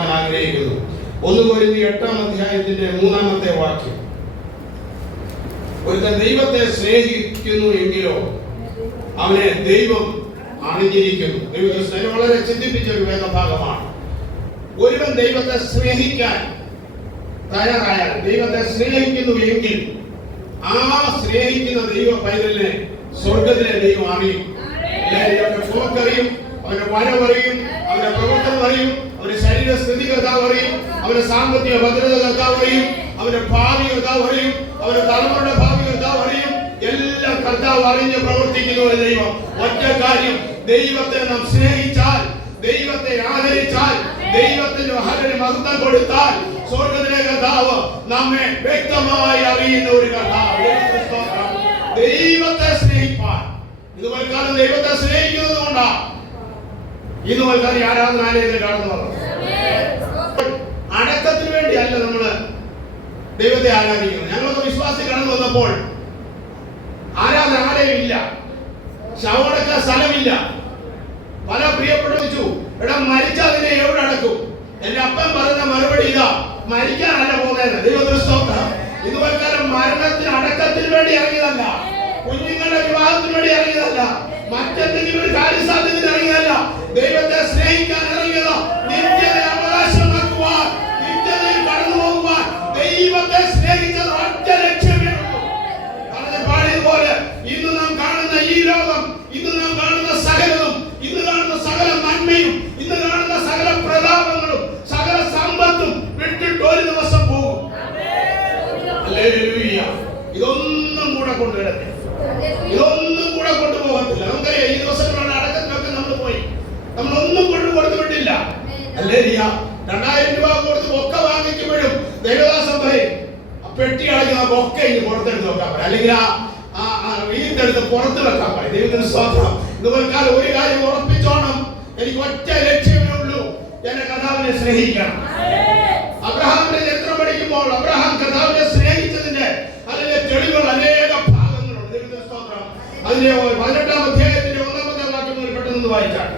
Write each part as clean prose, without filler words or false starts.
വായിക്കാൻ ആഗ്രഹിക്കുന്നു. 1 കൊരിന്ത്യർ 8-ാം അധ്യായത്തിന്റെ 3-ാമത്തെ വാക്യം. ഒരുത്തൻ ദൈവത്തെ സ്നേഹിക്കുന്നു എങ്കിലോ അവനെ ദൈവം അറിഞ്ഞിരിക്കുന്നു. ദൈവത്തെ സ്നേഹം വളരെ ചിന്തിപ്പിച്ച ഒരു വേദഭാഗമാണ്. ഒരുവൻ ദൈവത്തെ സ്നേഹിക്കാൻ തയ്യാറായാൽ, ദൈവത്തെ സ്നേഹിക്കുന്നു എങ്കിൽ ആ സ്നേഹിക്കുന്ന ദൈവ പൈതലിനെ സ്വർഗത്തിലെ ദൈവം അറിയും. അവന്റെ പോക്കറിയും, അവന്റെ വരവറിയും, അവന്റെ പ്രവർത്തനം അറിയും, അവന്റെ ശരീരസ്ഥിതി കർത്താവ് അറിയും, അവന്റെ സാമ്പത്തിക ഭദ്രത കർത്താവ് അറിയും, അവന്റെ ഭാവി കർത്താവ് അറിയും, അവന്റെ തലമുറയുടെ ഭാവി കർത്താവ് അറിയും. എല്ലാം കർത്താവ് അറിഞ്ഞ് പ്രവർത്തിക്കുന്ന ഒരു ദൈവം. ഒറ്റ കാര്യം, ദൈവത്തെ നാം സ്നേഹിച്ചാൽ, ദൈവത്തെ ആദരിച്ചാൽ, ദൈവത്തിന് മഹത്വം കൊടുത്താൽ സ്വർഗത്തിലെ കർത്താവ് നമ്മെ വ്യക്തമായി അറിയുന്ന ഒരു കർത്താവ്. ദൈവത്തെ സ്നേഹിപ്പാൻ ഇതുപോലെ കാലം ദൈവത്തെ സ്നേഹിക്കുന്നത് കൊണ്ടാണ് ഇതുപോലെ കാലം ആരാധനാലയത്തിൽ കടന്നു വന്നത്. അടക്കത്തിന് വേണ്ടിയല്ല നമ്മള് ദൈവത്തെ ആരാധിക്കുന്നത്. ഞങ്ങളൊക്കെ വിശ്വാസി കടന്നു വന്നപ്പോൾ ആരാധനാലയം ഇല്ല, ശവമടക്കാൻ സ്ഥലമില്ല. പല പ്രിയപ്പെട്ടു, എടാ മരിച്ചാൽ നിന്നെ എവിടെ അടക്കും? എന്റെ അപ്പൻ പറഞ്ഞ മറുപടി ഇതാ, മരിക്കാനല്ല പോകുന്നത്. ദൈവദൃഷ്ടം ഇതുപോലെ കാലം മരണത്തിന് അടക്കത്തിന് വേണ്ടി ഇറങ്ങിയതല്ല, കുഞ്ഞുങ്ങളുടെ വിവാഹത്തിന് വേണ്ടി ഇറങ്ങിയതല്ല, മറ്റെന്തെങ്കിലും ഒരു കാര്യസാധ്യത്തിന് ഇറങ്ങിയതല്ല. ദൈവത്തെ സ്നേഹിക്കാൻ ഇറങ്ങിയതാ. നിത്യത അവകാശമാക്കുവാൻ, നിത്യതയിൽ കടന്നു പോകുവാൻ ദൈവത്തെ സ്നേഹിച്ചത് ഒറ്റ ലക്ഷ്യമേ ഉള്ളൂ. പാടിയതുപോലെ ഇന്ന് നാം കാണുന്ന ഈ ലോകം, ഇന്ന് നാം കാണുന്ന സകലതും, ഇന്ന് കാണുന്ന സകല നന്മയും, ഇന്ന് കാണുന്ന സകല പ്രതാപങ്ങളും, സകല സമ്പത്തും വിട്ടിട്ട് ഒരു ദിവസം പോകും. ഹല്ലേലൂയ. ഇതൊന്നും കൂടെ കൊണ്ടുവരത്തില്ല, ഇതൊന്നും കൂടെ കൊണ്ടുപോകത്തില്ല. നമുക്കറിയാം, ഈ ദിവസങ്ങളാണ് അടക്കത്തിലൊക്കെ നമ്മൾ പോയി, നമ്മളൊന്നും കൊടുത്തു വിട്ടില്ല. ഹല്ലേലൂയ. 2000 രൂപ കൊടുത്ത് ഒക്കെ വാങ്ങിക്കുമ്പോഴും ദേവദാസൻ പറയും, പെട്ടി അടയ്ക്കുന്ന ഒക്കെ ഇനി പുറത്തെടുത്ത് വെക്കാൻ പറയും, അല്ലെങ്കിൽ ആ വീട്ടെടുത്ത് പുറത്ത് വെക്കാൻ പറയും. ദൈവത്തിന് സ്തോത്രം. ഇതുപോലെ ഒരു കാര്യം ഉറപ്പിച്ചോണം, എനിക്ക് ഒറ്റ ലക്ഷ്യമേ ഉള്ളൂ, എന്റെ കർത്താവിനെ സ്നേഹിക്കണം. അബ്രഹാമിന്റെ ചരിത്രം പഠിക്കുമ്പോൾ അബ്രഹാം കർത്താവിനെ സ്നേഹിച്ചതിന്റെ അതിലെ തെളിവുകൾ അനേക ഭാഗങ്ങളുണ്ട്. ദൈവത്തിന് സ്തോത്രം. അതിലെ 18-ാം അധ്യായത്തിന്റെ 1-ാമത്തെ വാക്യം പെട്ടെന്ന് വായിച്ചാൽ,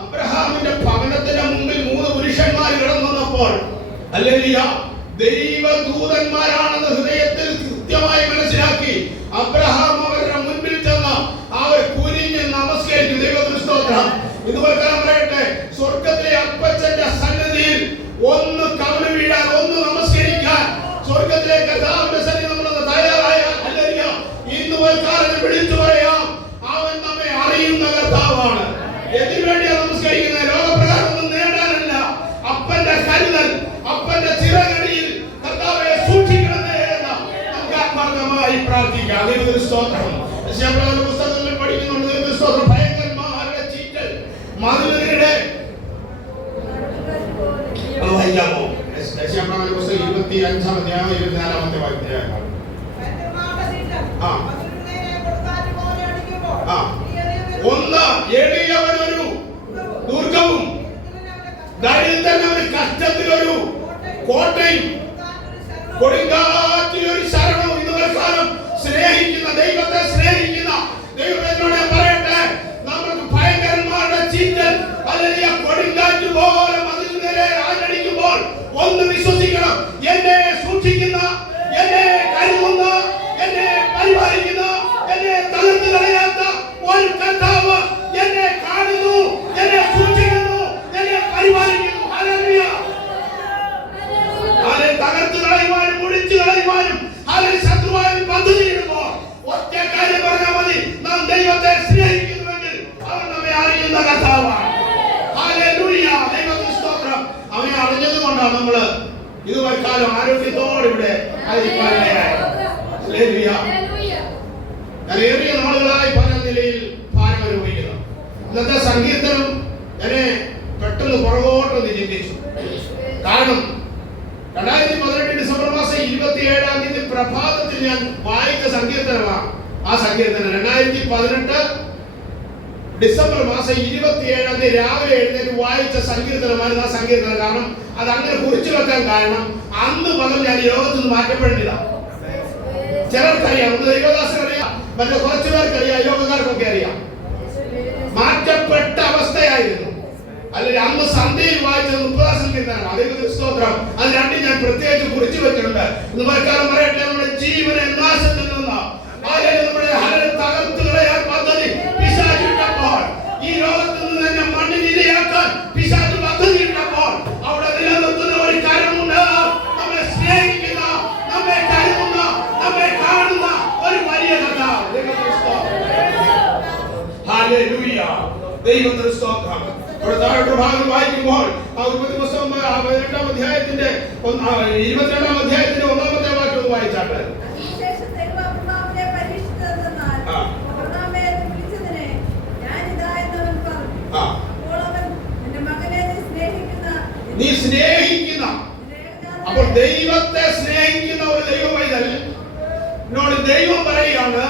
അബ്രഹാമിന്റെ ഭവനത്തിന്റെ മുമ്പിൽ 3 പുരുഷന്മാർ കിടന്നു വന്നപ്പോൾ, ഹല്ലേലൂയ, ദൈവദൂതന്മാരാണെന്ന് ഹൃദയത്തിൽ കൃത്യമായി മനസ്സിലാക്കി അബ്രഹാം അവരുടെ മുൻപിൽ ചെന്ന് അവർ കുനിഞ്ഞ് നമസ്കരിച്ചു. ദൈവത്തിന് സ്തോത്രം. ഇതുപോലെ പറയട്ടെ, സ്വർഗത്തിലെ അപ്പച്ചന്റെ സന്നിധിയിൽ ഒന്ന് കവണ് വീഴാൻ, ഒന്ന് നമസ്കരിക്കാൻ സ്വർഗത്തിലെ കർത്താവിന്റെ സന്നിധി നമ്മൾ തയ്യാറായാൽ, ഹല്ലേലൂയ, ഇന്നുപോലെ കാലം വിളിച്ചു പറയാം, അവൻ നമ്മെ അറിയുന്ന കർത്താവാണ്. എന്തിനു വേണ്ടിയാണ് നമസ്കരിക്കുന്നത്? ലോകപ്രകാരം ഒന്നും നേടാനല്ല. അപ്പന്റെ കരുതൽ, അപ്പന്റെ ചിറകടിയിൽ കർത്താവെ സൂക്ഷിക്കണമേ എന്ന് നമുക്ക് ആത്മാർത്ഥമായി പ്രാർത്ഥിക്കാം. ദൈവത്തിന് സ്തോത്രം. യെശയ്യാപ്രവാചകന്റെ പുസ്തകത്തിൽ പഠിക്കുന്നുണ്ട്. ദൈവത്തിന് സ്തോത്രം. ഭയങ്കരന്മാരുടെ ചീറ്റൽ മതിലുകളുടെ വായിക്കാമോ? യെശയ്യാപ്രവാചകന്റെ പുസ്തകം 25-ാം അധ്യായം 24-ാമത്തെ വാക്യം. ഒന്ന്, എളിയവനൊരു ദുർഗവും ദരിദ്രനൊരു കഷ്ടത്തിലൊരു കോട്ടയും കൊടുങ്കാറ്റിലൊരു ശരണവും. ഇതുവരെ കാലം സ്നേഹിക്കുന്ന ദൈവത്തെ സ്നേഹിക്കുന്ന ദൈവത്തിനോട് പറയട്ടെ, നമുക്ക് ഭയങ്കരന്മാരുടെ ചീറ്റൽ, അല്ലെങ്കിൽ കൊടുങ്കാറ്റ് പോലെ മതിൽ നേരെ ആഞ്ഞടിക്കുമ്പോൾ ഒന്ന് വിശ്വസിക്കണം, എന്നെ സൂക്ഷിക്കുന്ന, എന്നെ കരുതുന്ന, എന്നെ പരിപാലിക്കുന്ന, എന്നെ തകർത്ത് കളയാത്ത ഒരു കർത്താവ് എന്നെ കാണുന്നു, എന്നെ സൂക്ഷിക്കുന്നു, എന്നെ പരിപാലിക്കുന്നു. ഹല്ലേലൂയ. അവനെ തകർത്ത് കളയുവാനും മുടിച്ചു കളയുവാനും അവന് ശത്രുവായും പദ്ധതിയിടുമ്പോൾ ഒറ്റ കാര്യം പറഞ്ഞാൽ മതി, നാം ദൈവത്തെ സ്നേഹിക്കുന്നുവെങ്കിൽ അവൻ നമ്മെ അറിയുന്ന കർത്താവാണ്. ഹല്ലേലൂയ. ദൈവത്തിന് സ്തോത്രം. അവനെ അറിഞ്ഞത് കൊണ്ടാണ് നമ്മള് ഇതുവരെ കാലം ആരോഗ്യത്തോടെ ഇവിടെ ആയിരിക്കാനിടയായത്. ഹല്ലേലൂയ. ഞാൻ ഏറിയ നാളുകളായി പല നിലയിൽ ഭാരം അനുഭവിക്കുന്നു. ഇന്നത്തെ സങ്കീർത്തനം എന്നെ പെട്ടെന്ന് പുറകോട്ടൊന്ന് ചിന്തിച്ചു. കാരണം 2018 ഡിസംബർ മാസം 27-ാം തീയതി പ്രഭാതത്തിൽ ഞാൻ വായിച്ച സങ്കീർത്തനമാണ്. ആ സങ്കീർത്തനം 2018 ഡിസംബർ മാസം 27-ാം തീയതി രാവിലെ എഴുന്നേറ്റ് വായിച്ച സങ്കീർത്തനമാണ് ആ സങ്കീർത്തനം. കാരണം അത് അങ്ങനെ കുറിച്ചു വെക്കാൻ കാരണം അന്ന് മുതൽ ഞാൻ യോഗത്തിൽ നിന്ന് മാറ്റപ്പെടേണ്ടതാണ്. ചിലർക്കറിയാം, ഒന്ന് ദൈവദാസനറിയാം, മറ്റേ കുറച്ചു പേർക്കറിയാം, യോഗക്കാർക്കൊക്കെ അറിയാം. മാറ്റപ്പെട്ട അവസ്ഥയായിരുന്നു. അല്ലെങ്കിൽ അന്ന് സന്ധ്യയിൽ വായിച്ചത് 30-ാം സങ്കീർത്തനം, ദൈവത്തിന് സ്തോത്രം. അത് രണ്ടും ഞാൻ പ്രത്യേകിച്ച് കുറിച്ചു വെച്ചിട്ടുണ്ട്. ഇന്ന് മഴക്കാലം പറയട്ടെ, നമ്മുടെ ജീവനെ നാശത്തിൽ നിന്ന് നമ്മുടെ തകർത്തു കളയാൻ പദ്ധതി പിശാചിട്ടപ്പോൾ, ഈ ലോകത്തിൽ നിന്ന് തന്നെ മണ്ണിനിരയാക്കാൻ പിശാച് പദ്ധതി ഇട്ടപ്പോൾ, അവിടെ നിലനിർത്തുന്ന ഒരു കരമുണ്ട്. നമ്മെ സ്നേഹിക്കുന്ന, നമ്മെ കരുതുന്ന, നമ്മെ കാണുന്ന ഒരു വലിയ കർത്താവ്. ഹല്ലേലൂയ, ദൈവത്തിന് സ്തോത്രം. അവിടെ താഴോട്ട് ഭാഗം വായിക്കുമ്പോൾ ആ ഉൽപ്പത്തി പുസ്തകം 18-ാം അധ്യായത്തിന്റെ 22-ാം അധ്യായത്തിന്റെ 1-ാമത്തെ വാക്യം ഒന്ന് വായിച്ചാട്ടെ. നീ സ്നേഹിക്കുന്ന, അപ്പോൾ ദൈവത്തെ സ്നേഹിക്കുന്ന ഒരു ദൈവ പൈതലിനോട് ദൈവം പറയുകയാണ്,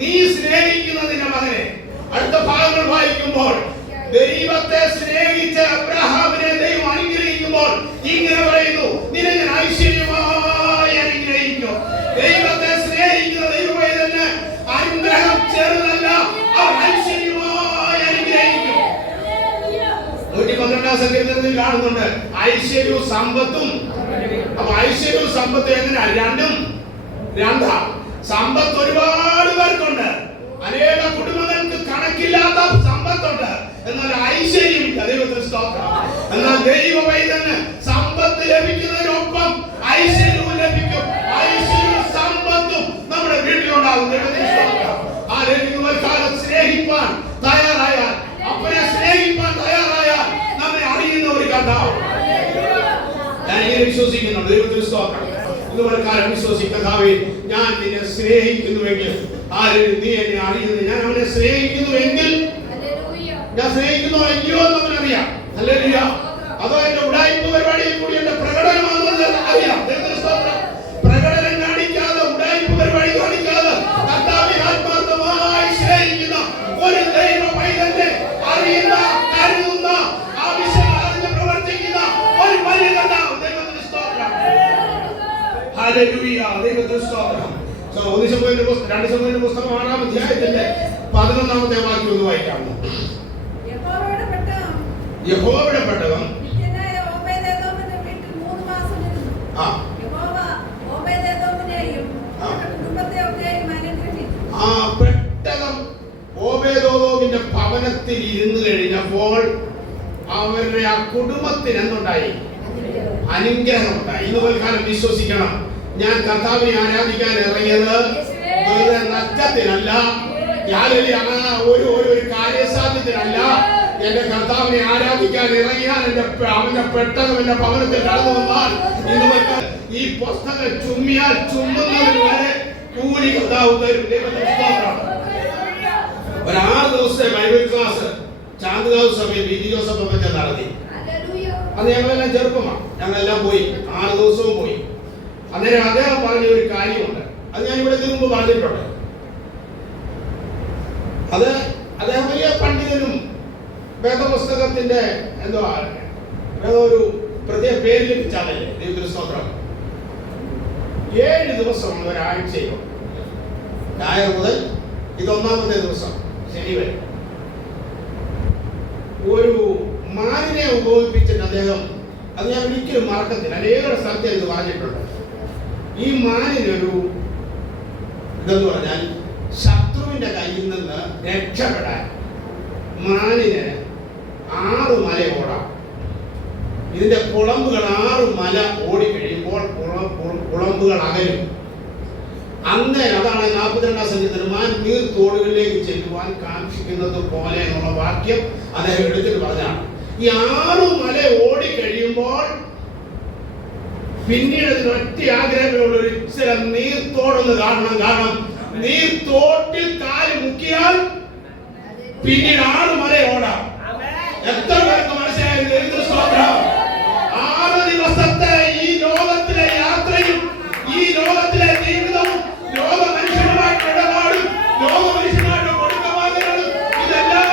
നീ സ്നേഹിക്കുന്ന നിന്റെ മകനെ. അടുത്ത ഭാഗങ്ങൾ വായിക്കുമ്പോൾ ദൈവത്തെ സ്നേഹിച്ച അബ്രഹാമിനെ ദൈവം അനുഗ്രഹിക്കുമ്പോൾ ഇങ്ങനെ പറയുന്നു, നിന്നെ ഞാൻ ഐശ്വര്യമായി അനുഗ്രഹിക്കും. ദൈവത്തെ സ്നേഹിക്കുന്ന ദൈവ പൈതലിന് അനുഗ്രഹം ചെറുതല്ല, അവർ ഐശ്വര്യമായി അനുഗ്രഹിക്കും. 112-ാം സങ്കീർത്തനത്തിൽ കാണുന്നുണ്ട് ഐശ്വര്യവും സമ്പത്തും. അപ്പൊ ഐശ്വര്യവും സമ്പത്തും എങ്ങനെ? രണ്ടാ. സമ്പത്ത് ഒരുപാട് പേർക്കുണ്ട്, അനേക കുടുംബങ്ങൾക്ക് കണക്കില്ലാത്ത സമ്പത്തുണ്ട്, എന്നാൽ ഐശ്വര്യമില്ല. ദൈവത്തിന് സ്തോത്രം. എന്നാൽ ദൈവ പൈതലിന് സമ്പത്ത് ലഭിക്കുന്നതിനൊപ്പം ഐശ്വര്യവും ലഭിക്കും. ഐശ്വര്യവും സമ്പത്തും നമ്മുടെ വീട്ടിലുണ്ടാകും. ദൈവത്തിന് സ്തോത്രം. ആരെങ്കിലും സ്നേഹിപ്പാൻ തയ്യാറായാൽ, അപ്പനെ സ്നേഹിപ്പാൻ തയ്യാറായാൽ നമ്മെ അറിയുന്ന ഒരു കർത്താവ്. ഞാൻ ഇങ്ങനെ വിശ്വസിക്കുന്നുണ്ട്. ദൈവത്തിന് സ്തോത്രം. ഇതുപോലെ കാലം വിശ്വസിക്കർത്താവേ, ഞാൻ നിന്നെ സ്നേഹിക്കുന്നുവെങ്കിൽ, ആരും നീ എന്നെ അറിയുന്നു, ഞാൻ അവനെ സ്നേഹിക്കുന്നുവെങ്കിൽ, ഞാൻ സ്നേഹിക്കുന്നോ എങ്കിലോ എന്ന് അവനറിയാം. ഹല്ലേലൂയ. അതോ എന്റെ ഉടായ്പ പരിപാടിയിൽ കൂടി എന്റെ പ്രകടനമാണെന്ന് അറിയാം. പ്രകടനം കാണിക്കാതെ, ഉടായ്പ പരിപാടി കാണിക്കാതെ കർത്താവിനെ ആത്മാർത്ഥമായി സ്നേഹിക്കുന്ന ഒരു ദൈവ പൈതലിനെ അറിയുന്ന, കരുതുന്ന, ആവശ്യങ്ങൾ അറിഞ്ഞ് പ്രവർത്തിക്കുന്ന ഒരു വലിയ കർത്താവ്. ദൈവത്തിന് സ്തോത്രം. ഹല്ലേലൂയ, ദൈവത്തിന് സ്തോത്രം. 2 ശമൂവേലിന്റെ പുസ്തകം 6-ാം അധ്യായത്തിന്റെ 11-ാമത്തെ വാക്യം ഒന്ന് വായിക്കാമോ? യഹോവയുടെ പെട്ടകം പെട്ടകം ഓബേദോമിന്റെ ഭവനത്തിൽ ഇരുന്ന് കഴിഞ്ഞപ്പോൾ അവരുടെ ആ കുടുംബത്തിന് എന്തുണ്ടായി? അനുഗ്രഹം ഉണ്ടായി. ഇന്ന് കാലം വിശ്വസിക്കണം, ഞാൻ കർത്താവിനെ ആരാധിക്കാൻ ഇറങ്ങിയത് നഷ്ടത്തിനല്ല, ഒരു കാര്യസാധ്യത്തിനല്ല. എന്റെ കർത്താവിനെ ആരാധിക്കാൻ ഇറങ്ങിയാൽ അവന്റെ പെട്ടെന്ന് എന്റെ ഭവനത്തിൽ കടന്നു വന്നാൽ ഈ പുസ്തകം ചുമ്മിയാൽ ചുമ്മുന്നതിന് വരെ കൂലി കർത്താവ് തരും. ഒരു 6 ദിവസത്തെ ബൈബിൾ ക്ലാസ് ചാന്ദകാവ് സഭയിൽ ബി ജോസഫ് അമ്മച്ചൻ നടത്തി. അത് ഞങ്ങളെല്ലാം ചെറുപ്പമാണ്, ഞങ്ങളെല്ലാം പോയി, 6 ദിവസവും പോയി. അന്നേരം അദ്ദേഹം പറഞ്ഞ ഒരു കാര്യമുണ്ട്, അത് ഞാൻ ഇവിടെ മുമ്പ് പറഞ്ഞിട്ടുണ്ട്. അത് അദ്ദേഹം വലിയ പണ്ഡിതനും വേദപുസ്തകത്തിന്റെ ഒരു പ്രത്യേക പേര് ലഭിച്ചാലല്ലേ. ദൈവത്തിന് സ്തോത്രം. 7 ദിവസം ഒരാഴ്ചയോ, ഞായർ മുതൽ ഇത് 1-ാമത്തെ ദിവസം ശനി വരെ ഒരു മാനിനെ ഉപയോഗിപ്പിച്ചിട്ട് അദ്ദേഹം, അത് ഞാൻ ഒരിക്കലും മറക്കത്തില്ല, അനേക സ്ഥലത്ത് ഇത് പറഞ്ഞിട്ടുണ്ട്. ഈ മാനിനൊരു ഇതെന്ന് പറഞ്ഞാൽ ശത്രുവിന്റെ കയ്യിൽ നിന്ന് രക്ഷപ്പെടാൻ മാനിന് 6 മല ഓടാം. ഇതിന്റെ കുളമ്പുകൾ 6 മല ഓടിക്കഴിയുമ്പോൾ കുളമ്പുകൾ അകലും. അന്ന് അതാണ് 42-ാം സങ്കീർത്തനം, മാൻ നീർത്തോടുകളിലേക്ക് ചെല്ലുവാൻ കാക്ഷിക്കുന്നത് പോലെ എന്നുള്ള വാക്യം അദ്ദേഹം എടുത്തിട്ട് പറഞ്ഞാണ്. ഈ 6 മല ഓടിക്കഴിയുമ്പോൾ പിന്നീട് ഒറ്റ ആഗ്രഹമുള്ള ഒരു ചില നീർത്തോടൊന്ന് കാണണം. കാരണം നീർത്തോട്ടിൽ കാല് മുക്കിയാൽ പിന്നീട് 6 മല ഓടാം. എത്ര പേർക്ക് മനസ്സിലായത്? 6 ദിവസത്തെ ഈ ലോകത്തിലെ യാത്രയും ഈ ലോകത്തിലെ ജീവിതവും ലോക മനുഷ്യനുമായിട്ട് ഇടപാടും ലോക മനുഷ്യനുമായിട്ട് കൊടുക്കവാദങ്ങളും ഇതെല്ലാം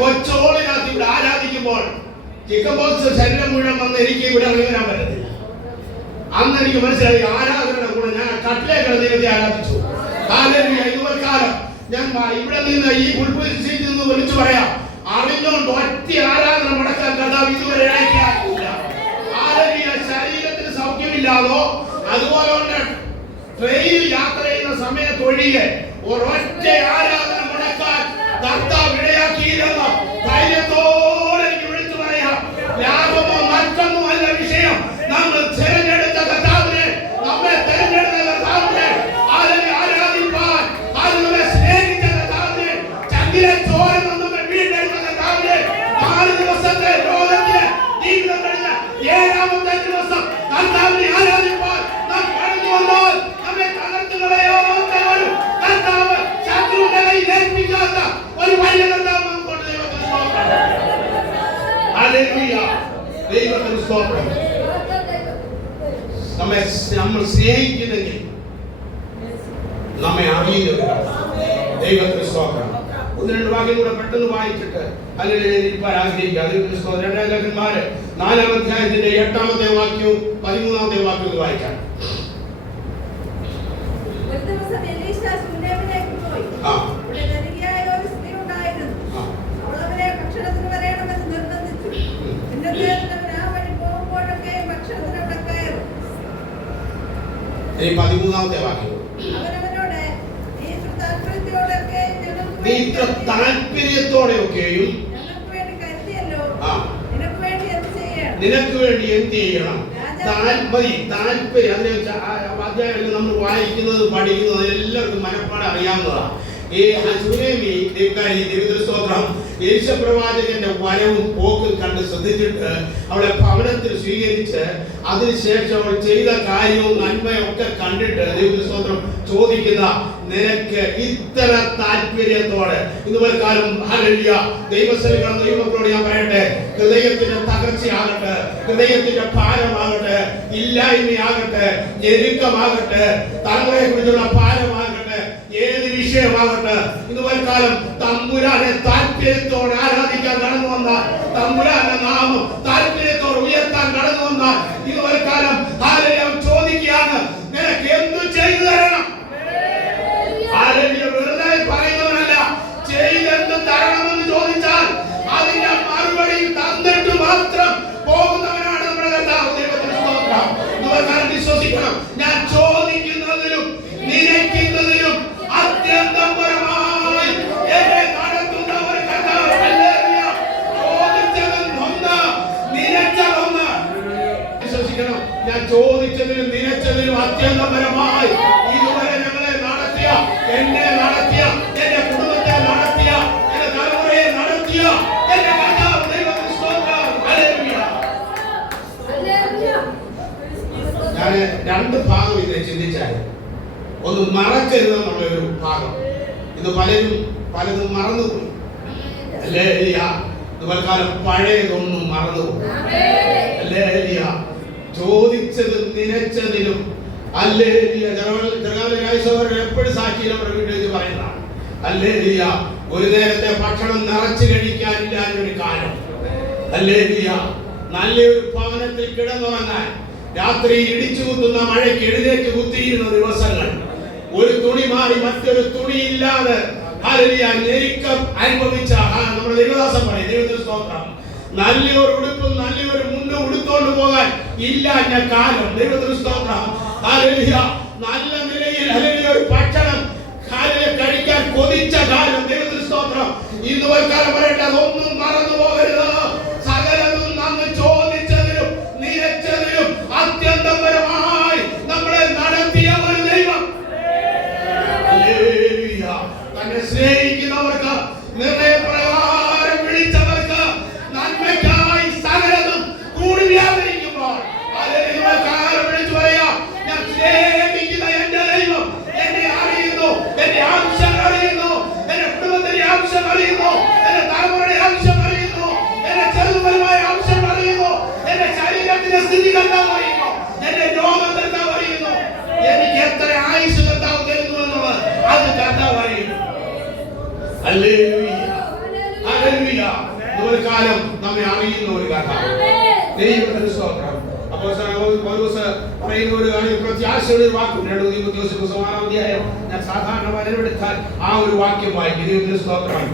കൊച്ചോളിനകത്ത് ഇവിടെ ആരാധിക്കുമ്പോൾ ചിക്കൻ ബോക്സ് ശരീരം മുഴുവൻ വന്ന് എനിക്ക് ഇവിടെ ഇറങ്ങി വരാൻ പറ്റത്തില്ല. അന്ന് എനിക്ക് മനസ്സിലായി ആരാധനയുടെ കൂടെ ഞാൻ കട്ടിലേക്കുള്ള ദൈവത്തെ ആരാധിച്ചു. ഇതുവരെക്കാലം ഞാൻ ഇവിടെ നിന്ന് ഈ സീറ്റിൽ നിന്ന് വിളിച്ചു പറയാം, അറിഞ്ഞുകൊണ്ട് ഒറ്റ ആരാധന മുടക്കാൻ കർത്താവ് ഇതുവരെ ഇടയ്ക്കാറില്ല. ശരീരത്തിന് സൗഖ്യമില്ലാതോ അതുപോലെ ട്രെയിനിൽ യാത്ര ചെയ്യുന്ന സമയത്തൊഴികെ ഒരൊറ്റ ആരാധന മുടക്കാൻ കർത്താവ് ഇടയാക്കിയില്ലെന്ന് ധൈര്യത്തോടെ എനിക്ക് വിളിച്ചു പറയാം. ലാഭമോ മറ്റൊന്നും അല്ല വിഷയം. നമ്മൾ തിരഞ്ഞെടുത്ത കർത്താവിനെ, നമ്മെ തിരഞ്ഞെടുത്ത കർത്താവിനെ ആരാധിപ്പാൻ, നമ്മെ സ്നേഹിച്ച കർത്താവിനെ, ചങ്കിലെ ചോര നമ്മെ വീണ്ടെടുത്ത കർത്താവിനെ, 4 ദിവസത്തെ ലോകത്തിലെ ജീവിതം കഴിഞ്ഞ 7ാമത്തെ ദിവസം കർത്താവിനെ ആരാധിപ്പാൻ നാം കടന്നു വന്നാൽ നമ്മെ തകർത്ത് കളയാത്ത കർത്താവ്, ശത്രുക്കളെ ഏൽപ്പിക്കാത്ത ഒരു വലിയ കർത്താവ് നമുക്കുണ്ട്. ദൈവത്തിന് സ്തോത്രം. ഹല്ലേലൂയ. ദൈവത്തിന് സ്തോത്രം. നമ്മൾ സ്നേഹിക്കുന്നെങ്കിൽ നമ്മെ അറിയുന്നവരാണ്. ദൈവത്തിന് സ്തോത്രം. 1-2 വാക്യം കൂടെ പെട്ടെന്ന് വായിച്ചിട്ട് അല്ലെങ്കിൽ ഇരിപ്പാൻ ആഗ്രഹിക്കുക. ദൈവത്തിന് സ്തോത്രം. 2 രാജാക്കന്മാര് 4-ാം അധ്യായത്തിന്റെ 8ാമത്തെ വാക്യവും 13ാമത്തെ വാക്യവും വായിക്കാം. ഈ 13ാമത്തെ വാക്യം, നീ ഇത്ര താല്പര്യത്തോടെയൊക്കെയും നിനക്ക് വേണ്ടി എന്ത് ചെയ്യണം? താല്പര്യം. അതിനെ അധ്യായത്തിൽ നമ്മൾ വായിക്കുന്നത് പഠിക്കുന്നത് എല്ലാവർക്കും മനപ്പാട് അറിയാവുന്നതാണ്. ഈ സുനേമി ദൈവത്തിന് സ്തോത്രം എലീശ പ്രവാചകന്റെ വരവും പോക്കും കണ്ട് ശ്രദ്ധിച്ചിട്ട് അവളെ ഭവനത്തിൽ സ്വീകരിച്ച് അതിനുശേഷം അവൾ ചെയ്ത കാര്യവും നന്മയും ഒക്കെ കണ്ടിട്ട് ദൈവത്തിന് സ്തോത്രം ചോദിക്കുന്ന, നിനക്ക് ഇത്ര താല്പര്യത്തോടെ ഇതുപോലെ കാലം ഹല്ലേലൂയ ദൈവസേവകർ ദൈവമക്കളോട് ഞാൻ പറയട്ടെ, ഹൃദയത്തിന്റെ തകർച്ചയാകട്ടെ, ഹൃദയത്തിന്റെ ഭാരമാകട്ടെ, ഇല്ലായ്മയാകട്ടെ, ഞെരുക്കമാകട്ടെ, തലമുറയെ കുറിച്ചുള്ള ഭാരമാകട്ടെ, ഏത് വിഷയമാകട്ടെ, ഇതുപോലെ കാലം തമ്പുരാനെ താല്പര്യത്തോടെ ആരാധിക്കാൻ കടന്നു വന്നാൽ, തമ്പുരാന്റെ നാമം താല്പര്യത്തോടെ ഉയർത്താൻ കടന്നു വന്നാൽ, ഇതുപോലെ കാലം ഹല്ലേലൂയ ചോദിക്കുകയാണ്, നിനക്ക് എന്തു ചെയ്തു തരണം? വെറുതെ പറയുന്നവനല്ല, ചെയ്തെന്ത് തരണമെന്ന് ചോദിച്ചാൽ അതിന്റെ മറുപടി തന്നിട്ട് മാത്രം പോകുന്നവനാണ് നമ്മുടെ കർത്താവ്. ദൈവത്തിന് സ്തോത്രം. ഇതുവരെ വിശ്വസിക്കണം, ഞാൻ ചോദിക്കുന്നതിലും നിരക്കുന്നതിലും അത്യന്തം പരമായി എന്നെ നടത്തുന്ന ഒരു കർത്താവ്. ഹല്ലേലൂയ. ചോദിച്ചതൊന്ന് നിരച്ചതൊന്ന്. വിശ്വസിക്കണം, ഞാൻ ചോദിച്ചതിലും നിരച്ചതിലും അത്യന്തം പരമായി ഇതുവരെ ഞങ്ങളെ നടത്തിയ, എന്നെ നടത്തിയ, എന്റെ കുടുംബത്തെ നടത്തിയ, എന്റെ തലമുറയെ നടത്തിയ എന്റെ കർത്താവ്. ദൈവത്തിന് സ്തോത്രം. ഹല്ലേലൂയ. ഞാൻ 2 ഭാഗം ഇതിനെ ചിന്തിച്ചായിരുന്നു. ഒന്ന് മറക്കരുതെന്നുള്ള ഒരു ഭാഗം. ഇത് പലതും മറന്നുപോയി. ഹല്ലേലൂയ. ഇതുപോലെ പഴയതൊന്നും മറന്നുപോയി. ഹല്ലേലൂയ. ചോദിച്ചതും നിരച്ചതിലും ഹല്ലേലൂയ. എപ്പോഴും സാക്ഷിയിൽ നമ്മുടെ വീട്ടിൽ പറയുന്നതാണ്. ഹല്ലേലൂയ. ഒരു നേരത്തെ ഭക്ഷണം നിറച്ചു കഴിക്കാനില്ല ഒരു കാലം. ഹല്ലേലൂയ. നല്ലൊരു ഭവനത്തിൽ കിടന്നുറങ്ങാൻ രാത്രി ഇടിച്ചു കുത്തുന്ന മഴയ്ക്ക് എഴുന്നേറ്റ് കുത്തിയിരുന്ന ദിവസങ്ങൾ, ഒരു തുണി മാറി മറ്റൊരു തുണിയില്ലാതെ ഹല്ലേലൂയ ഞെരുക്കം അനുഭവിച്ച നമ്മുടെ ദൈവദാസൻ പറയും. ദൈവത്തിന് സ്തോത്രം. നല്ലൊരു ഉടുപ്പും നല്ലൊരു മുണ്ടും ഉടുത്തോണ്ട് പോകാൻ ഇല്ലാഞ്ഞ കാലം. ദൈവത്തിന് സ്തോത്രം. ഹല്ലേലൂയ. നല്ല നിലയിൽ ഹല്ലേലൂയ ഒരു ഭക്ഷണം കഴിക്കാൻ കൊതിച്ച കാലം. ദൈവത്തിന് സ്തോത്രം. ഇന്ന് കാലം പറയട്ടെ, അതൊന്നും മറന്നു പോകരുത്. സകലതും നമ്മൾ ചോദിച്ചതിലും നിരച്ചതിലും അത്യന്തപരമായി നമ്മളെ നടത്തിയ ഒരു ദൈവം. ഹല്ലേലൂയ. തന്നെ സ്നേഹിക്കുന്നവർക്ക്, നിർണയപ്രകാരം വിളിച്ചവർക്ക് നന്മയ്ക്കായി സകലതും കൂടി വ്യാപരിക്കുമ്പോൾ വിളിച്ചു പറയാം, ഞാൻ സ്നേഹിക്കുന്ന എന്റെ ദൈവം എന്നെ അറിയുന്നു, എന്റെ ആവശ്യം അറിയുന്നു, എന്റെ കുടുംബത്തിന്റെ ആവശ്യം അറിയുന്നു, എന്റെ തലമുറയുടെ ആവശ്യം കാലം നമ്മെ അറിയുന്ന ഒരു കർത്താവ്. ദൈവത്തിന് സ്തോത്രം. അപ്പോൾ പൗലോസ് പറയുന്ന ഒരു പ്രത്യാശയുടെ ഒരു വാക്കുണ്ട്. 2 തീമോഥെയോസ് 6-ാം അധ്യായം ഞാൻ സാധാരണ വരവെടുത്താൽ ആ ഒരു വാക്യം വായിക്കും. ദൈവത്തിന് സ്തോത്രം.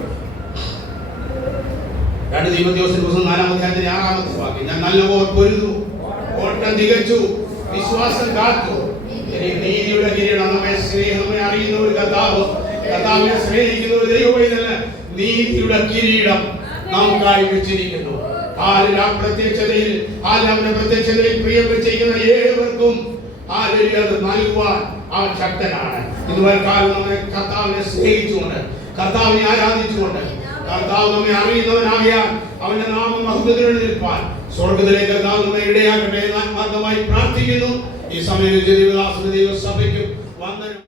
2 തീമോഥെയോസ് 4-ാം അധ്യായത്തിന്റെ 6-ാമത്തെ വാക്യം, ഞാൻ നല്ലപോലെ പൊരുതു, ഓട്ടം തികച്ചു, വിശ്വാസം കാത്തു, നീതിയുടെ കിരീടം. നമ്മെ അറിയുന്ന ഒരു കർത്താവ്, കർത്താവിനെ സ്നേഹിക്കുന്ന ഒരു ദൈവവേദന, നീതിയുടെ കിരീടം നമുക്കായി വെച്ചിരിക്കുന്നു. അവന്റെ പ്രത്യക്ഷതയിൽ പ്രിയം വെച്ചിരിക്കുന്ന ഏവർക്കും അത് നൽകുവാൻ അവൻ ശക്തനാണ്. ഇതുവരെ കാലം നമ്മെ കർത്താവിനെ സ്നേഹിച്ചുകൊണ്ട്, കർത്താവിനെ ആരാധിച്ചുകൊണ്ട്, കർത്താവ് നമ്മെ അറിയുന്നവനാകിയാൽ അവന്റെ നാമം മഹത്വത്തിൽ നിൽപ്പാൻ സ്വർഗത്തിലേക്ക് കർത്താവ് നമ്മെ ഇടയാക്കട്ടെ എന്ന് ആത്മാർത്ഥമായി പ്രാർത്ഥിക്കുന്നു. ഈ സമയം ദൈവസഭയ്ക്കും വന്ദനം.